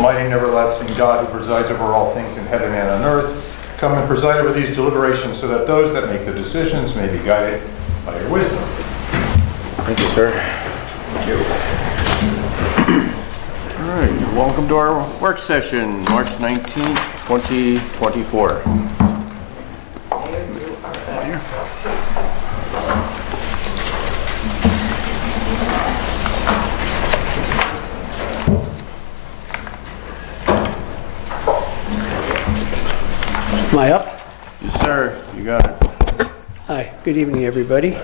Almighty and everlasting God, who presides over all things in heaven and on earth, come and preside over these deliberations so that those that make the decisions may be guided by your wisdom. Thank you, sir. Thank you. All right, welcome to our work session, March 19th, 2024. Am I up? Yes, sir, you got it. Hi, good evening, everybody.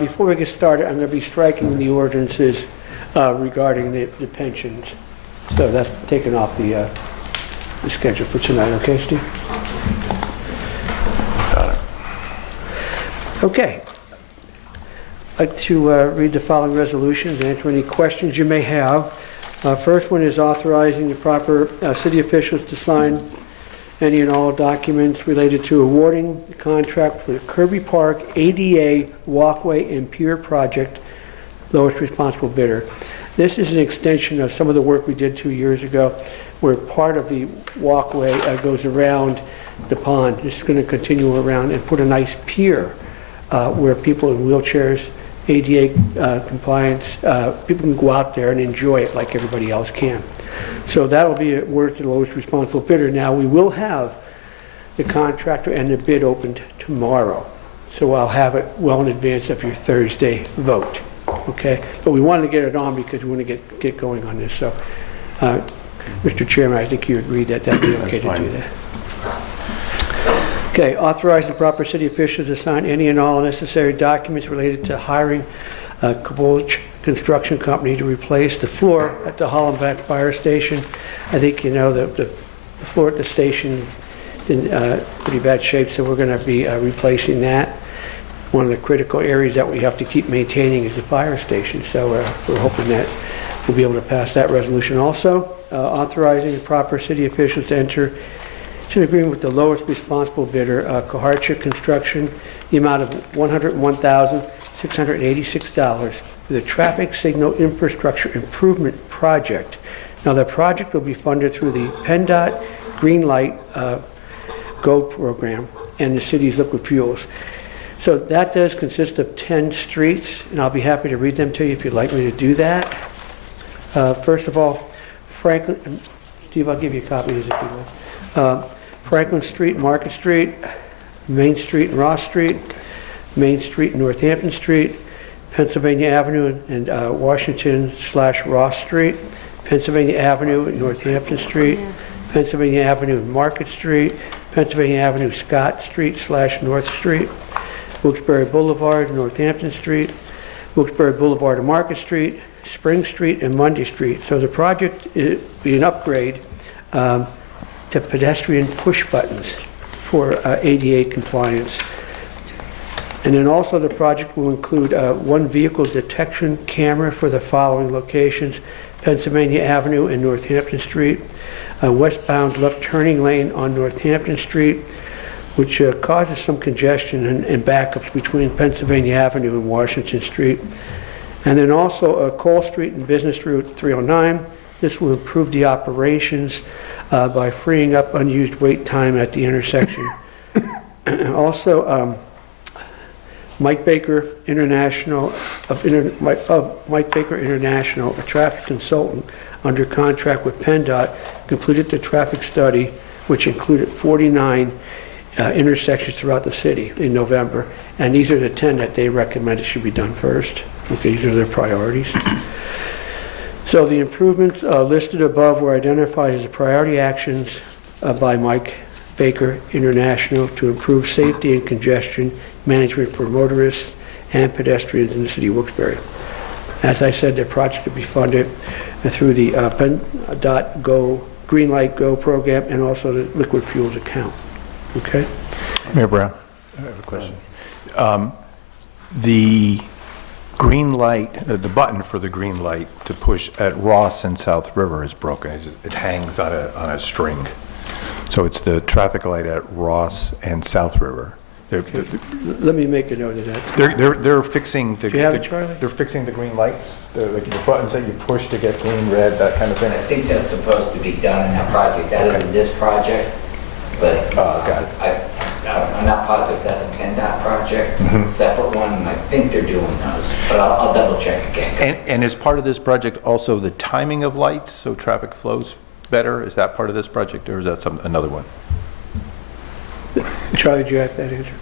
Before we get started, I'm going to be striking the ordinances regarding the pensions. So that's taken off the schedule for tonight, okay, Steve? Got it. Okay. I'd like to read the following resolutions and answer any questions you may have. First one is authorizing the proper city officials to sign any and all documents related to awarding the contract for the Kirby Park ADA Walkway and Pier Project, lowest responsible bidder. This is an extension of some of the work we did 2 years ago, where part of the walkway goes around the pond. It's going to continue around and put a nice pier where people in wheelchairs, ADA compliance, people can go out there and enjoy it like everybody else can. So that'll be awarded to the lowest responsible bidder. Now, we will have the contractor and the bid opened tomorrow. So I'll have it well in advance of your Thursday vote, okay? But we wanted to get it on because we want to get going on this. So, Mr. Chairman, I think you agreed that that'd be okay to do that. Okay, authorize the proper city officials to sign any and all necessary documents related to hiring a Kvolch Construction Company to replace the floor at the Hollenbeck Fire Station. I think you know the floor at the station is in pretty bad shape, so we're going to be replacing that. One of the critical areas that we have to keep maintaining is the fire station, so we're hoping that we'll be able to pass that resolution also. Authorizing the proper city officials to enter to an agreement with the lowest responsible bidder, Koharchik Construction, the amount of $101,686 for the traffic signal infrastructure improvement project. Now, the project will be funded through the PennDOT Green Light Go program and the city's liquid fuels. So that does consist of 10 streets, and I'll be happy to read them to you if you'd like me to do that. First of all, Franklin, Steve, I'll give you a copy of this if you will. Franklin Street, Market Street, Main Street and Ross Street, Main Street and Northampton Street, Pennsylvania Avenue and Washington/Ross Street, Pennsylvania Avenue and Northampton Street, Pennsylvania Avenue and Market Street, Pennsylvania Avenue Scott Street/North Street, Wilkes-Barre Boulevard, Northampton Street, Wilkes-Barre Boulevard and Market Street, Spring Street and Monday Street. So the project will be an upgrade to pedestrian push buttons for ADA compliance. And then also the project will include one vehicle detection camera for the following locations: Pennsylvania Avenue and Northampton Street, a westbound left turning lane on Northampton Street, which causes some congestion and backups between Pennsylvania Avenue and Washington Street. And then also Cole Street and Business Route 309. This will improve the operations by freeing up unused wait time at the intersection. Also, Mike Baker International, Mike Baker International, a traffic consultant under contract with PennDOT, completed the traffic study, which included 49 intersections throughout the city in November. And these are the 10 that they recommended should be done first. Okay, these are their priorities. So the improvements listed above were identified as priority actions by Mike Baker International to improve safety and congestion management for motorists and pedestrians in the city of Wilkes-Barre. As I said, the project will be funded through the PennDOT Go Green Light Go program and also the liquid fuels account. Okay? Mayor Brown, I have a question. The green light, the button for the green light to push at Ross and South River is broken. It hangs on a string. So it's the traffic light at Ross and South River. Let me make a note of that. They're fixing the. Do you have it, Charlie? They're fixing the green lights, like the buttons that you push to get green, red, that kind of thing. I think that's supposed to be done in that project. That isn't this project, but got it. I'm not positive that's a PennDOT project, separate one, and I think they're doing those, but I'll double check again. And is part of this project also the timing of lights, so traffic flows better? Is that part of this project, or is that another one? Charlie, do you have that answer?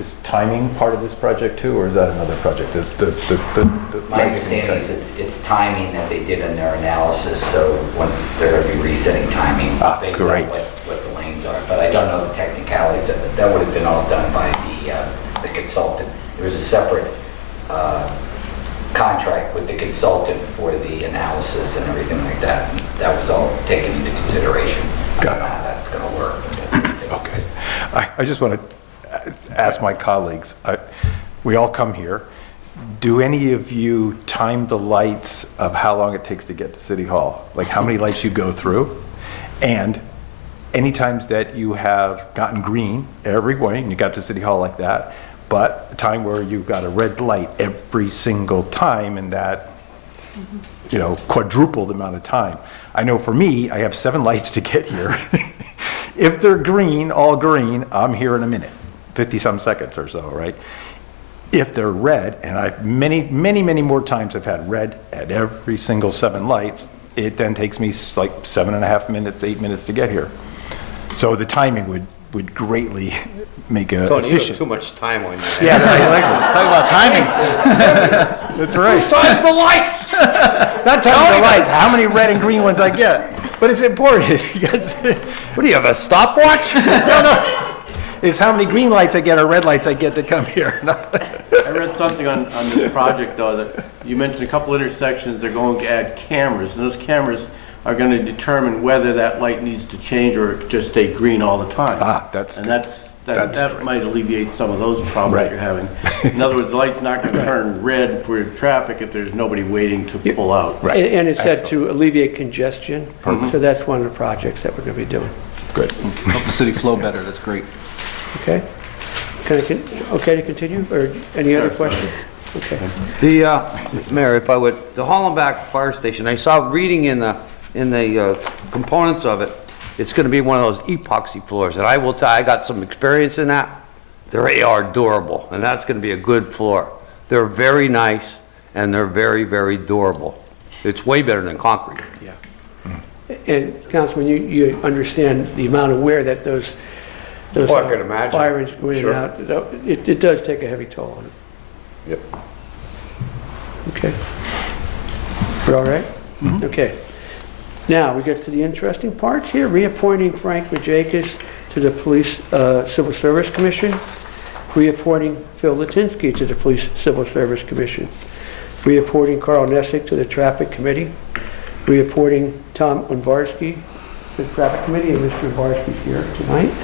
Is timing part of this project too, or is that another project? My understanding is it's timing that they did in their analysis, so once they're going to be resetting timing based on great. what the lanes are. But I don't know the technicalities of it. That would have been all done by the consultant. There was a separate contract with the consultant for the analysis and everything like that. And that was all taken into consideration. Got it. How that's going to work. Okay. I just want to ask my colleagues, we all come here. Do any of you time the lights of how long it takes to get to City Hall? Like how many lights you go through? And any times that you have gotten green every way and you got to City Hall like that, but a time where you've got a red light every single time and that, you know, quadrupled amount of time. I know for me, I have 7 lights to get here. If they're green, all green, I'm here in a minute, 50-some seconds or so, right? If they're red, and I've many more times I've had red at every single 7 lights, it then takes me like 7.5 minutes, 8 minutes to get here. So the timing would greatly make a Tony, you have efficient. too much time on you. Yeah, I like it. Talk about timing. That's right. Time the lights! Not telling the lights how many red and green ones I get, but it's important because What do you have, a stopwatch? it's how many green lights I get or red lights I get to come here. I read something on this project, though, that you mentioned a couple intersections, they're going to add cameras, and those cameras are going to determine whether that light needs to change or just stay green all the time. That's And good. that might alleviate some of those problems that you're having. In other words, the light's not going to turn red for traffic if there's nobody waiting to pull out. Right. And it's said to alleviate congestion, so that's one of the projects that we're going to be doing. Good. Help the city flow better, that's great. Okay? Okay to continue, or any other questions? Okay. Mayor, if I would, the Hollenbach Fire Station, I saw reading in the components of it, it's gonna be one of those epoxy floors, and I will tell you, I got some experience in that. They are durable, and that's gonna be a good floor. They're very nice, and they're very, very durable. It's way better than concrete. Yeah. And Councilman, you understand the amount of wear that those Oh, I can imagine. fire engines go in and Sure. out. It does take a heavy toll on it. Yep. Okay. We're all right? Okay. Now, we get to the interesting parts here, reappointing Frank Majakis to the Police Civil Service Commission, reappointing Phil Latinsky to the Police Civil Service Commission, reappointing Carl Nessick to the Traffic Committee, reappointing Tom Umbarski to the Traffic Committee, and Mr. Umbarski's here tonight.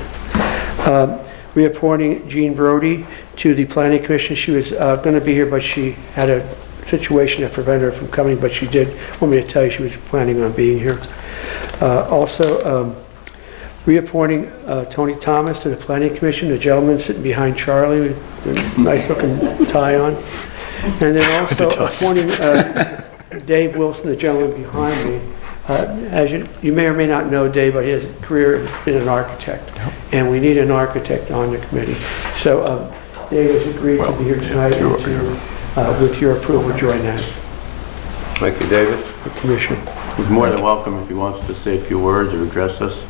Reappointing Jean Brody to the Planning Commission. She was going to be here, but she had a situation that prevented her from coming, but she did want me to tell you she was planning on being here. Also, reappointing Tony Thomas to the Planning Commission, the gentleman sitting behind Charlie with the nice looking tie on. And then also appointing Dave Wilson, the gentleman behind me. As you may or may not know Dave, but his career has been an architect, and we need an architect on the committee. So Dave has agreed to be here tonight and to, with your approval, join that Thank you, David. the commission. He's more than welcome if he wants to say a few words or address us.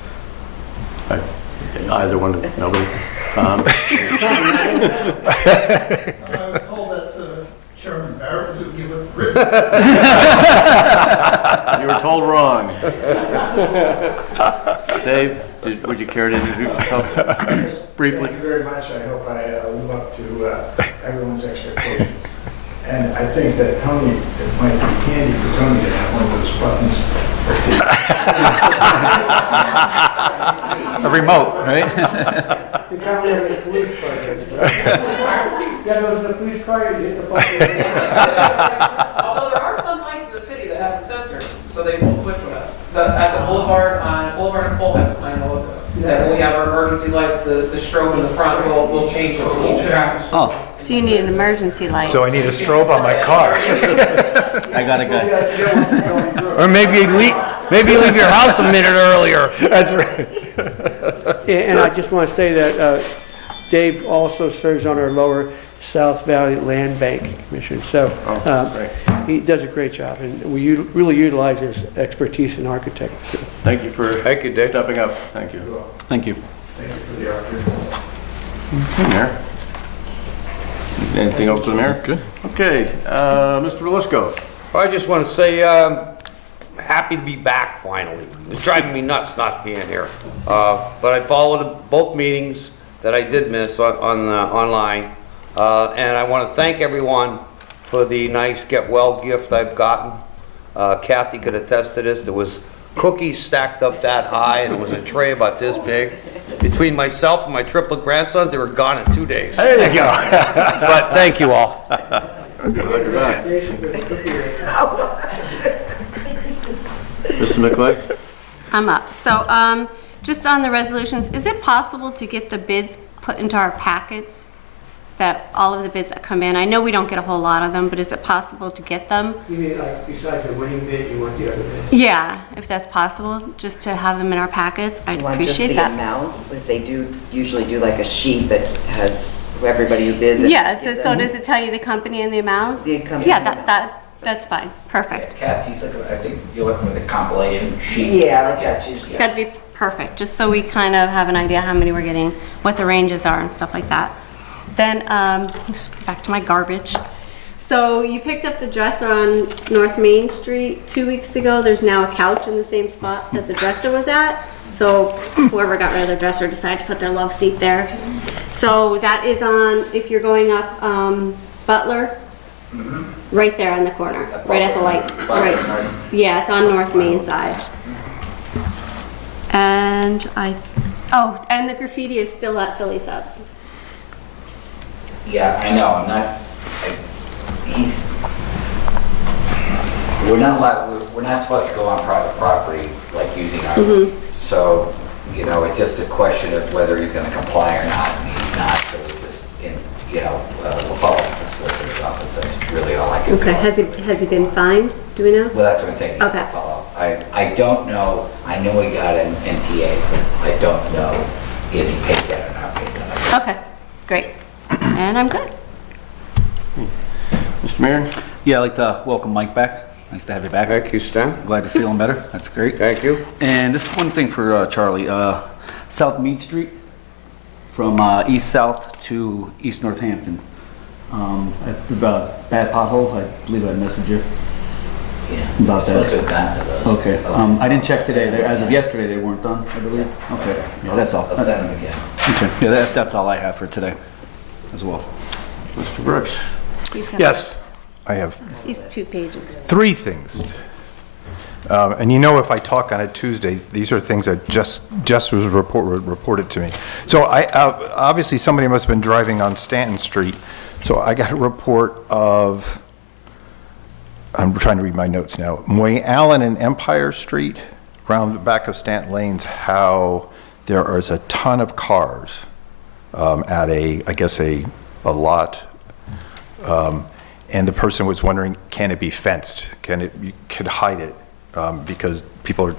Either one, nobody. I was told that Chairman Barrett would give a written. You were told wrong. Dave, would you care to introduce yourself briefly? Thank you very much. I hope I live up to everyone's expectations. And I think that Tony, it might be handy for Tony to have one of those buttons. A remote, right? You can't live in the police car. You gotta go to the police car, you hit the button. Although there are some lights in the city that have sensors, so they will switch with us. At the Boulevard and Cole has one, I know of that when we have our emergency lights, the strobe in the front will change it to keep the traffic. Oh, So you need an emergency light. So I need a strobe on my car. I got a guy. Or maybe you leave your house a minute earlier. That's right. And I just want to say that Dave also serves on our Lower South Valley Land Bank Commission. So he does a great job, and we really utilize his expertise in architecture. Thank you for Thank you, Dick. stepping up. Thank you. Thank you. Thank you for the opportunity. Okay, Mayor. Is there anything else for the mayor? Good. Okay, Mr. Belisco. I just want to say, happy to be back finally. It's driving me nuts not being here. But I followed both meetings that I did miss online. And I want to thank everyone for the nice get well gift I've gotten. Kathy could attest to this. There was cookies stacked up that high, and it was a tray about this big. Between myself and my triplet grandsons, they were gone in 2 days. There you go. But thank you all. Mr. McClay? I'm up. So, just on the resolutions, is it possible to get the bids put into our packets? That all of the bids that come in, I know we don't get a whole lot of them, but is it possible to get them? You mean, like, besides the winning bid, you want the other bid? Yeah, if that's possible, just to have them in our packets, I'd You want just appreciate the that. amounts, as they do usually do like a sheet that has everybody who bids. Yeah, so does it tell you the company and the amounts? The company Yeah, and the that's fine, perfect. Kathy, I think you're looking for the compilation sheet. Yeah, like that. Yeah. That'd be perfect, just so we kind of have an idea how many we're getting, what the ranges are and stuff like that. Then, back to my garbage. So you picked up the dresser on North Main Street 2 weeks ago. There's now a couch in the same spot that the dresser was at. So whoever got rid of their dresser decided to put their love seat there. So that is on, if you're going up Butler, right there on the corner, right at the light. Right. Yeah, it's on North Main side. And and the graffiti is still at Philly Subs. Yeah, I know, we're not allowed, we're not supposed to go on private property, like using our, so, you know, it's just a question of whether he's gonna comply or not, and he's not, so it's just, we'll follow up with the solicitor's office, that's really all I can do. Okay, has he been fined? Do we know? Well, that's what I'm saying, Okay. follow up. I don't know, I know he got an NTA, but I don't know if he paid that or not paid that. Okay, great. And I'm good. Mr. Mayor? Yeah, I'd like to welcome Mike back. Nice to have you back. Thank you, Stan. Glad you're feeling better. That's great. Thank you. And this is one thing for Charlie. South Mead Street from east south to east Northampton. Bad potholes. I believe I messaged you Yeah. about Supposed to that. have gotten to those. Okay. I didn't check today. As of yesterday, they weren't done, I believe. Okay. Yeah, that's all. I'll send them again. Okay. Yeah, that's all I have for today as well. Mr. Brooks? He's got Yes, I have These 2 pages. 3 things. And you know, if I talk on a Tuesday, these are things that just was reported to me. So obviously somebody must have been driving on Stanton Street. So I got a report of, I'm trying to read my notes now, Moy Allen and Empire Street, around the back of Stanton Lanes, how there is a ton of cars at I guess a lot. And the person was wondering, can it be fenced? You could hide it? Because people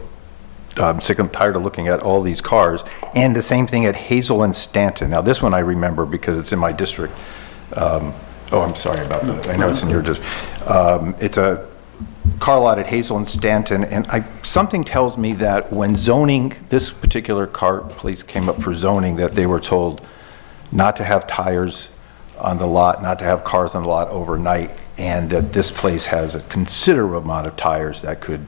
are sick and tired of looking at all these cars. And the same thing at Hazel and Stanton. Now, this one I remember because it's in my district. I'm sorry about that. I know it's in your district. It's a car lot at Hazel and Stanton, and something tells me that when zoning, this particular car place came up for zoning, that they were told not to have tires on the lot, not to have cars on the lot overnight, and that this place has a considerable amount of tires that could,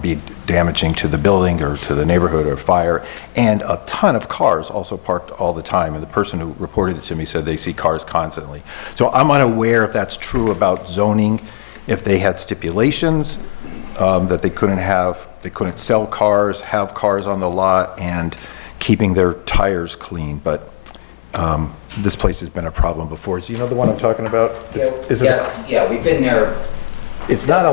be damaging to the building or to the neighborhood or fire, and a ton of cars also parked all the time. And the person who reported it to me said they see cars constantly. So I'm unaware if that's true about zoning, if they had stipulations that they couldn't sell cars, have cars on the lot, and keeping their tires clean. But this place has been a problem before. Do you know the one I'm talking about? Yeah, we've been there. It's not the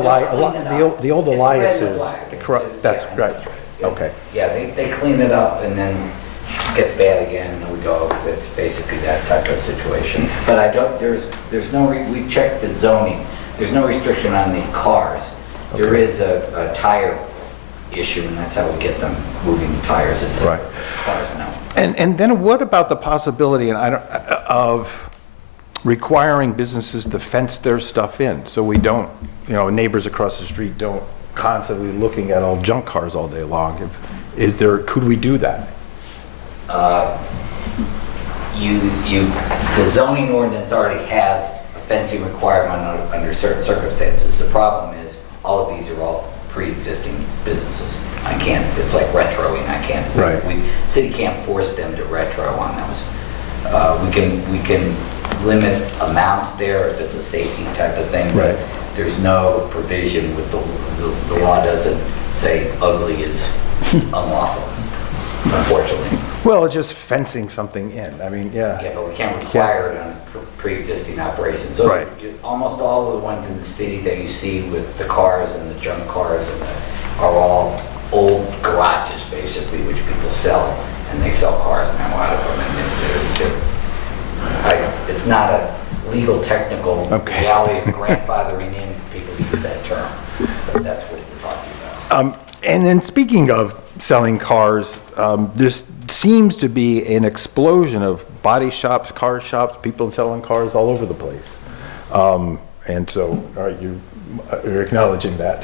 old It's Elias red and is, black. correct, that's right. Okay. Yeah, they clean it up and then it gets bad again and we go, it's basically that type of situation. But there's no, we checked the zoning, there's no restriction on the cars. There Okay. is a tire issue and that's how we get them moving the tires. It's Right. cars now. And then what about the possibility, of requiring businesses to fence their stuff in, so we don't, neighbors across the street don't constantly looking at all junk cars all day long? Could we do that? The zoning ordinance already has a fencing requirement under certain circumstances. The problem is, all of these are all pre-existing businesses. I can't, it's like retroing, I can't. Right. City can't force them to retro on those. We can limit amounts there if it's a safety type of thing. Right. But there's no provision with the law doesn't say ugly is unlawful, unfortunately. Well, just fencing something in, Yeah, but we can't require it on pre-existing operations. Those Right. Almost all of the ones in the city that you see with the cars and the junk cars are all old garages, basically, which people sell, and they sell cars now out of them. And it's not a legal, technical Okay. reality of grandfathering in, people use that term, but that's what we're talking about. And then speaking of selling cars, this seems to be an explosion of body shops, car shops, people selling cars all over the place. And so, you're acknowledging that.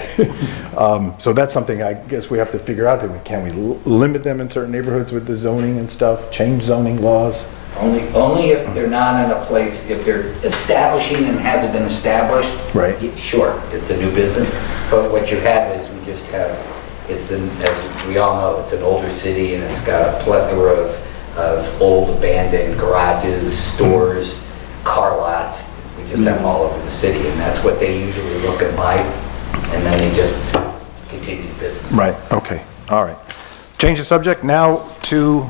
So that's something I guess we have to figure out. Can we limit them in certain neighborhoods with the zoning and stuff, change zoning laws? Only if they're not in a place, if they're establishing and hasn't been established. Right. Sure, it's a new business, but what you have is, we just have, as we all know, it's an older city and it's got a plethora of old abandoned garages, stores, car lots. We just have them all over the city, and that's what they usually look at life, and then they just continue business. Right, okay, all right. Change the subject now to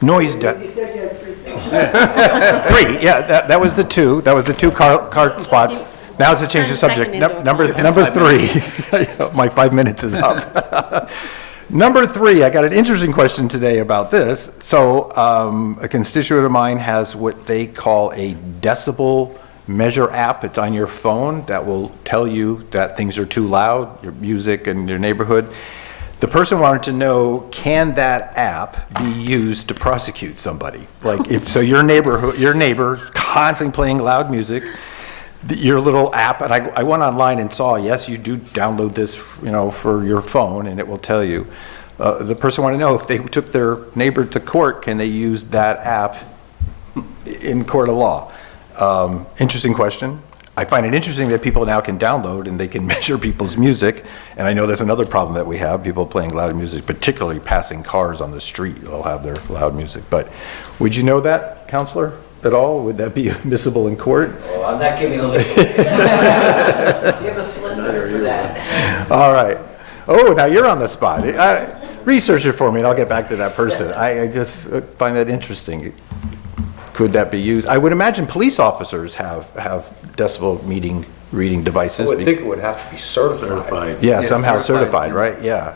noise three, yeah, that was the two. That was the two car spots. Now it's a change of subject. Number three. My 5 minutes is up. Number three, I got an interesting question today about this. So a constituent of mine has what they call a decibel measure app. It's on your phone that will tell you that things are too loud, your music and your neighborhood. The person wanted to know, can that app be used to prosecute somebody? Like, if your neighbor constantly playing loud music, your little app, and I went online and saw, yes, you do download this, for your phone, and it will tell you. The person wanted to know, if they took their neighbor to court, can they use that app in court of law? Interesting question. I find it interesting that people now can download and they can measure people's music. And I know there's another problem that we have, people playing loud music, particularly passing cars on the street. They'll have their loud music. But would you know that, Counselor, at all? Would that be admissible in court? Oh, I'm not giving a legal. You have a solicitor for that. All right. Oh, now you're on the spot. Research it for me and I'll get back to that person. I just find that interesting. Could that be used? I would imagine police officers have decibel reading devices. I would think it would have to be certified. Yeah, somehow certified, right? Yeah.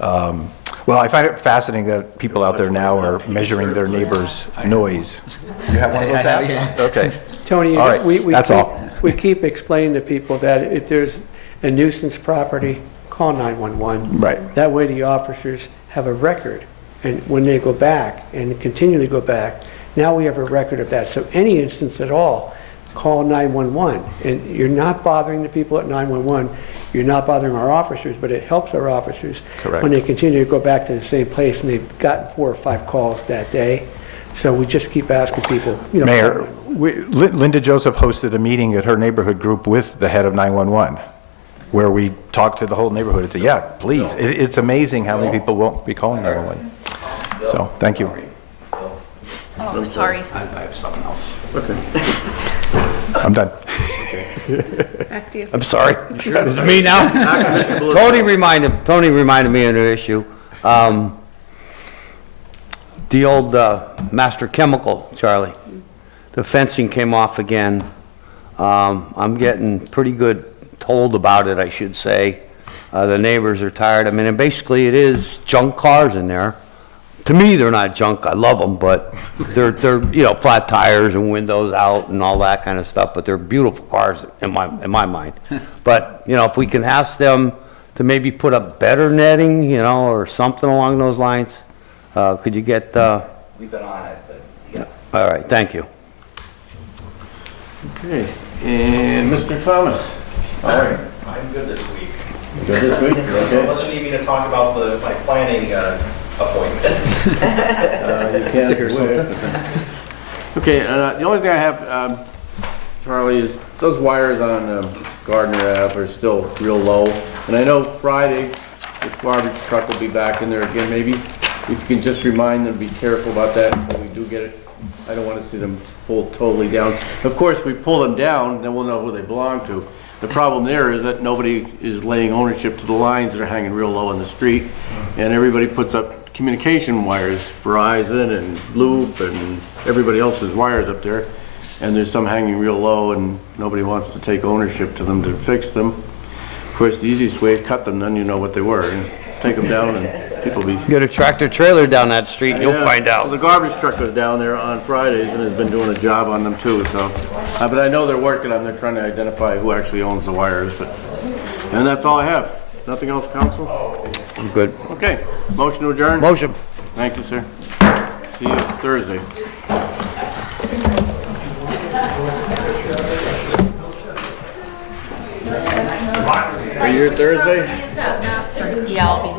Well, I find it fascinating that people out there now are measuring their neighbor's noise. You have one of those apps? Okay. Tony, All right, that's all. we keep explaining to people that if there's a nuisance property, call 911. Right. That way the officers have a record, and when they go back and continually go back, now we have a record of that. So any instance at all, call 911. And you're not bothering the people at 911, you're not bothering our officers, but it helps our officers. Correct. When they continue to go back to the same place and they've gotten 4 or 5 calls that day. So we just keep asking people, Mayor, Linda Joseph hosted a meeting at her neighborhood group with the head of 911, where we talked to the whole neighborhood and said, yeah, please. It's amazing how many people won't be calling 911. So, thank you. Oh, sorry. I have something else. I'm done. Back to you. I'm sorry. Is it me now? Tony reminded me of an issue. The old Master Chemical, Charlie. The fencing came off again. I'm getting pretty good told about it, I should say. The neighbors are tired. I mean, and basically it is junk cars in there. To me, they're not junk. I love them, but they're you know, flat tires and windows out and all that kind of stuff, but they're beautiful cars in my mind. But, you know, if we can ask them to maybe put up better netting, you know, or something along those lines, could you get, We've been on it, but, yeah. all right, thank you. Okay, and Mr. Thomas? All right, I'm good this week. Good this week? Okay. Unless you need me to talk about my planning appointment. You can't hear something. Okay, the only thing I have, Charlie, is those wires on Gardner Ave are still real low. And I know Friday, the garbage truck will be back in there again. Maybe if you can just remind them to be careful about that until we do get it. I don't want to see them pulled totally down. Of course, if we pull them down, then we'll know who they belong to. The problem there is that nobody is laying ownership to the lines that are hanging real low in the street. And everybody puts up communication wires, Verizon and Loop and everybody else's wires up there. And there's some hanging real low and nobody wants to take ownership to them to fix them. Of course, the easiest way is cut them, then you know what they were. And take them down and people be... Get a tractor trailer down that street and you'll find Well, out. the garbage truck was down there on Fridays and has been doing a job on them too, so. But I know they're working on, they're trying to identify who actually owns the wires, but, and that's all I have. Nothing else, council? I'm good. Okay, motion to adjourn? Motion. Thank you, sir. See you Thursday. Are you here Thursday? Yeah, I'll be